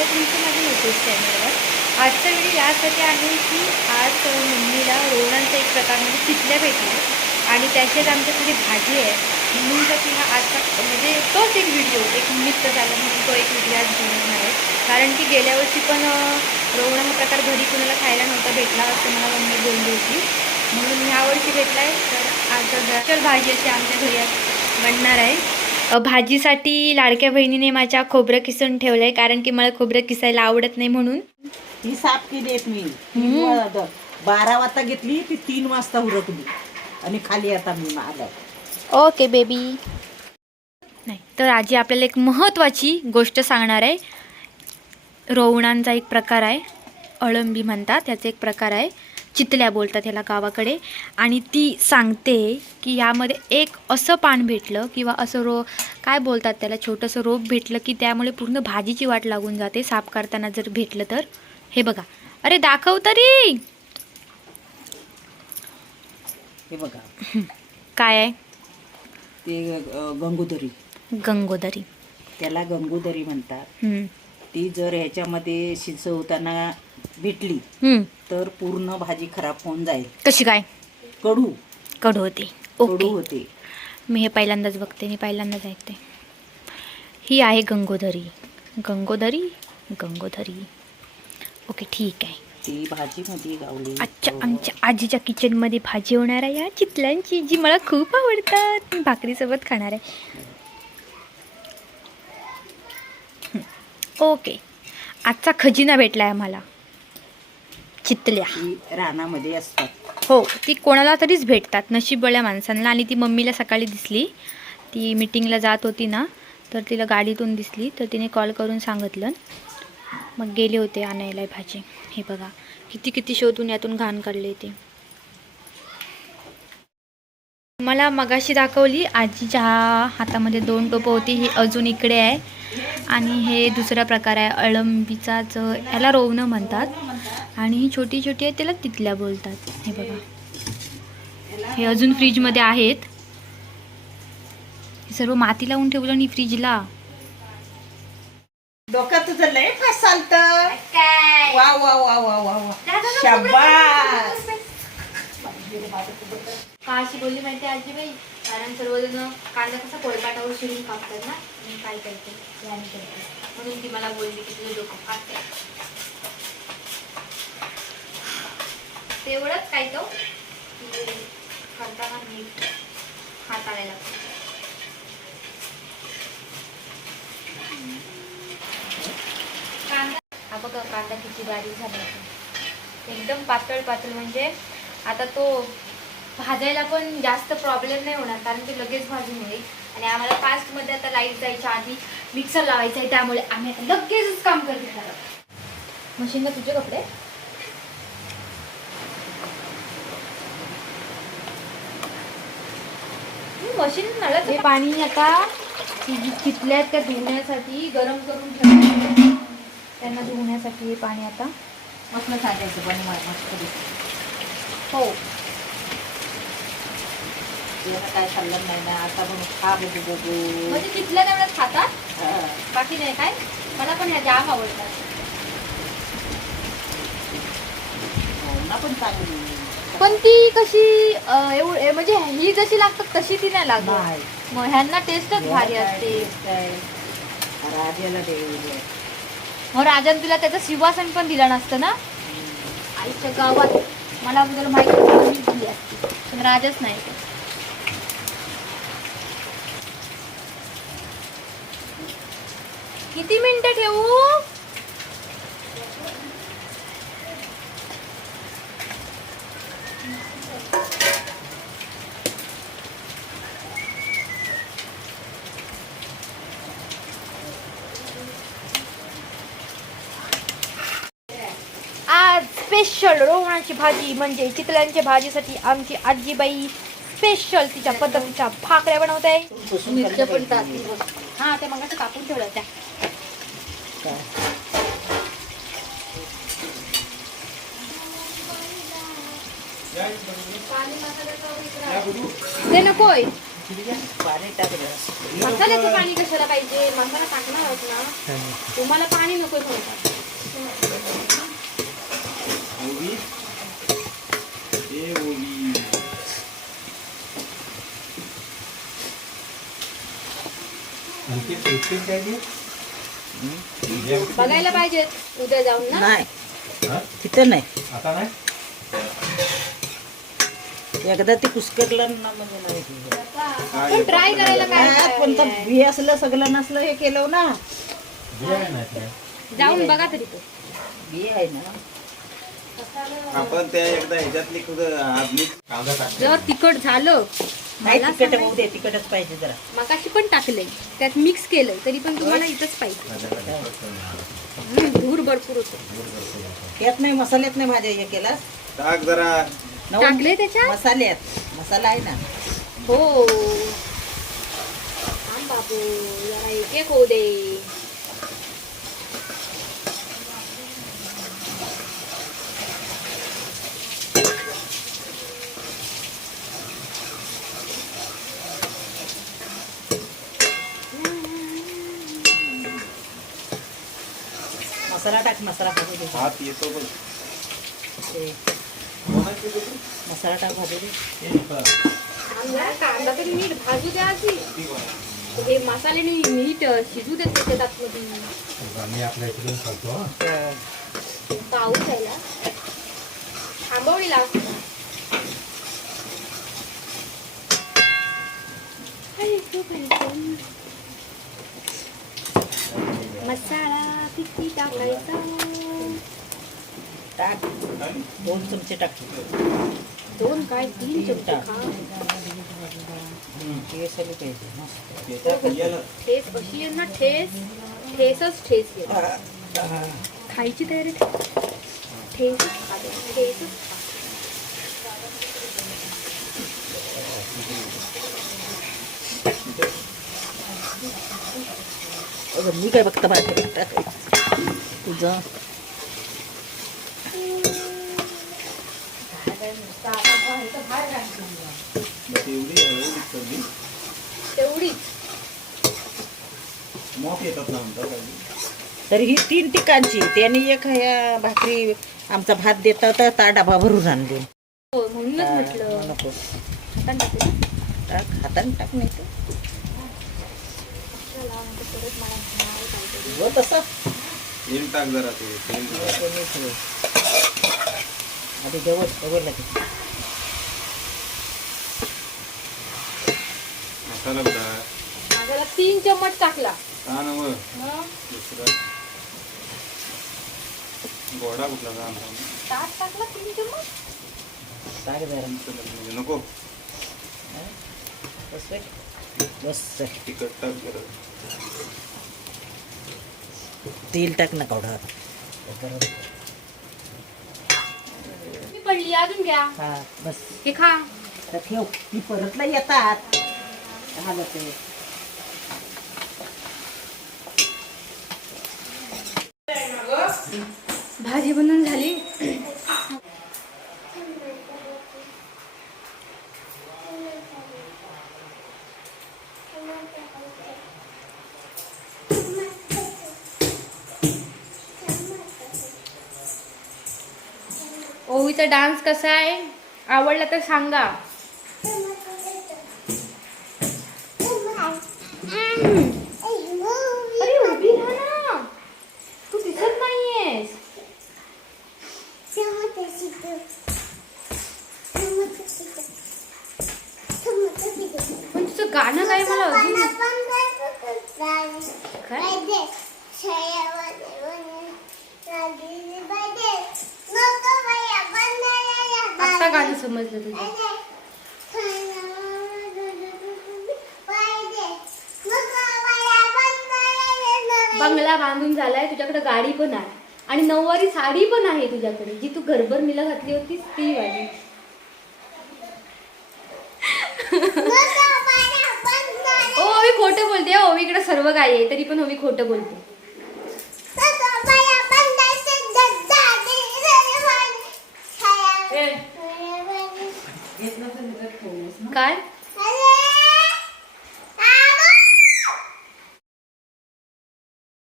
आहे तुमचं माझ्या यूट्यूब चॅनलवर आजचा व्हिडिओ यासाठी आहे की आज मम्मीला रोणांचा एक प्रकार म्हणजे चितल्या भेटल्या आणि त्याच्यात आमच्याकडे भाजी आहे. म्हणूनसाठी हा आजचा म्हणजे तोच एक व्हिडिओ एक निमित्त झाला म्हणून तो एक व्हिडिओ आज घेऊन आहे. कारण की गेल्या वर्षी पण अं, हा प्रकार घरी कुणाला खायला नव्हता भेटला असं मला मम्मी बोलली होती. म्हणून ह्या वर्षी भेटला आहे तर आज स्पेशल भाजी अशी आमच्या घरी आज बनणार आहे. भाजीसाठी लाडक्या बहिणीने माझ्या खोबरं किसून ठेवलं आहे कारण की मला खोबरं किसायला आवडत नाही म्हणून. ती साफ केली आहेत मी. तीन हम्म. वा- बारा वाजता घेतली ती तीन वाजता उरकली. आणि खाली आता मी आलं ओके बेबी. नाही तर आजी आपल्याला एक महत्त्वाची गोष्ट सांगणार आहे. रोवणांचा एक प्रकार आहे. अळंबी म्हणतात त्याचा एक प्रकार आहे. चितल्या बोलतात ह्याला गावाकडे. आणि ती सांगते की यामध्ये एक असं पान भेटलं किंवा असं रो काय बोलतात त्याला छोटंसं रोप भेटलं की त्यामुळे पूर्ण भाजीची वाट लागून जाते साफ करताना जर भेटलं तर. हे बघा. अरे दाखव तरी! हे बघा. काय आहे? ते गंगोदरी. गंगोदरी. त्याला गंगोदरी म्हणतात. हम्म. ती जर ह्याच्यामध्ये शिजवताना भेटली हम्म. तर पूर्ण भाजी खराब होऊन जाईल. कशी काय? कडू. कडू होते. कडू होते. मी हे पहिल्यांदाच बघते मी पहिल्यांदाच ऐकते. ही आहे गंगोधरी गंगोधरी गंगोधरी ओके ठीक आहे. ती भाजीमध्ये गावली. आजच्या आमच्या आजीच्या किचनमध्ये भाजी होणार आहे या चितल्यांची जी मला खूप आवडतात. मी भाकरीसोबत खाणार आहे. ओके. आजचा खजिना भेटला आहे आम्हाला. चितल्या. ती रानामध्ये असतात. हो ती कोणाला तरीच भेटतात. नशीबवाल्या माणसांना. आणि ती मम्मीला सकाळी दिसली. ती मिटिंगला जात होती ना तर तिला गाडीतून दिसली. तर तिने कॉल करून सांगितलं. मग गेले होते आणायला भाजी. हे बघा किती किती शोधून यातून घाण काढले ते. मला मगाशी दाखवली आजीच्या हातामध्ये दोन टोपं होती. ही अजून इकडे आहे. आणि हे दुसरा प्रकार आहे अळंबीचाच याला रोवणं म्हणतात. आणि ही छोटी छोटी आहे त्याला तितल्या बोलतात. हे बघा. हे अजून फ्रीजमध्ये आहेत. हे सर्व माती लावून ठेवलं आणि फ्रीजला. डोक्यात तुझं लय फास्ट चालत. वा वा वा वा वा वा. शाबास. का अशी बोलली माहिती आहे आजीबाई? कारण सर्वजण कांदा कसा पोळपाटावर शिरून कापतात ना? मी काय करते ध्यान करते. म्हणून ती मला बोलली की तुझं डोकं कापते तेवढंच काय तो करताना नीट हाताळायला लागतो कांदा बघा कांदा किती बारीक झाला एकदम पातळ पातळ म्हणजे आता तो भाजायला पण जास्त प्रॉब्लेम नाही होणार कारण ते लगेच भाजून होईल आणि आम्हाला फास्टमध्ये आता लाइट जायच्या आधी मिक्सर लावायचा आहे त्यामुळे आम्ही आता लगेचच काम करते मशीनला तुझे कपडे? मशीन मला हे पाणी आता आहेत त्या धुण्यासाठी गरम करून ठेवलं त्यांना धुण्यासाठी हे पाणी आता. मस्त सांगायचं पण मस्त. हो. याला काय खाल्लं नाही ना आता पण खा बघू बघू. म्हणजे तिथल्या तेवढ्याच खातात? हा. बाकी नाही काय? मला पण ह्या जाम आवडतात. पण चांगली. पण ती कशी अं, ए, म्हणजे ही जशी लागतात तशी ती नाही लागत. नाही. मग ह्यांना टेस्टच भारी याला काय असते. taste आहे? राजाला देवी मग राजाने तुला त्याचं शिवासन पण दिलं नसतं ना? आईच्या गावात. मला अगोदर माहिती होतं मीच दिली असती. पण राजाच नाही. किती मिनिटं ठेवू? आज स्पेशल रोवणाची भाजी म्हणजे चितल्यांच्या भाजीसाठी आमची आजीबाई स्पेशल तिच्या पद्धतीच्या भाकऱ्या बनवत आहे. मिरच्या पण हा त्या मग कापून ठेवल्या त्या ते नकोय ठीक आहे पाणी टाक जरा. मसाल्याचं पाणी कशाला पाहिजे मसाला टाकणार आहोत ना तुम्हाला पाणी नको थोडं बघायला पाहिजेत उद्या जाऊन ना. नाही. हा? तिथं नाही. आता नाही? एकदा ते कुसकरलं ना म्हणजे नाही ते. पण ट्राय करायला काय हा, पण तर असलं सगळं नसलं हे केलं ना. बिया नाही ते. जाऊन बघा तरी तो. बी आहे ना. आपण त्या एकदा ह्याच्यातली कुठं कांदा टाक जर तिखट झालं नाही मला तिकट सांगायचं. होऊ दे तिकटच पाहिजे जरा. मगाशी पण टाकलंय. त्यात मिक्स केलंय तरी पण तुम्हाला इथंच पाहिजे. हम्म, धूर भरपूर होतो. यात नाही मसाल्यात नाही भाज्या हे केला टाक जरा. नऊ टाकले त्याच्यात? मसाल्यात. मसाला आहे ना. हो. थांब बाबू जरा एक एक होऊ दे. मसाला टाक मसाला भाजू दे हात येतो बघ. मसाला टाक भाजू दे हे कांदा तरी नीट भाजू द्या आधी. हे मसाले नी- नीट शिजू देत त्याच्यात आतमध्ये आम्ही आपल्या इकडून खातो हा. पाऊस यायला आंबवणी लाव हाय, तो खायचं. मसाला. किती टाकायचं टाक दोन चमचे टाक दोन काय तीन चमचे ठेस आली पाहिजे ठेस अशी आहे ना ठेस ठेसच ठेस खायची तयारी ठेव. ठेसच खा दे, ठेसच खा. अगं मी काय बघता माझ्या टाकायचं तुझं. तरी ही तीन ठिकाणची. त्यांनी एक ह्या भाकरी आमचा भात देता तर ता डबा भरून आणले. हो म्हणूनच म्हटलं. नको. टाक हाताने टाक नाही म्हणजे. हो तसं तेल टाक. जरा ते तेल. आधी जवळ जवळ लागेल मसाला बघा. तीन चम्मच टाकला. का नव मग. दुसरा. गोडा कुठला का आमचा? ताट टाकला तीन चम्मच? टाक जरा म्हणजे नको. बस. बस. तिखट टाक जरा. तेल टाक ना कवडा. मी पडली अजून घ्या. हा बस. हे खा. तर ठेव. ती परतला येतात. झालं ते? भाजी बनवून झाली. ओवीचा डान्स कसा आहे? आवडला तर सांगा. अरे पण तुझं गाणं काय मला अजून? आत्ता गाणं समजलं तुझं. बंगला बांधून झालाय तुझ्याकडे गाडी पण आहे. आणि नऊवारी साडी पण आहे तुझ्याकडे जी तू घरभर मिला घातली होतीस ती वाली. ओ ओवी खोटं बोलते ओवीकडे सर्व गाय आहे तरी पण ओवी खोटं बोलते. काय?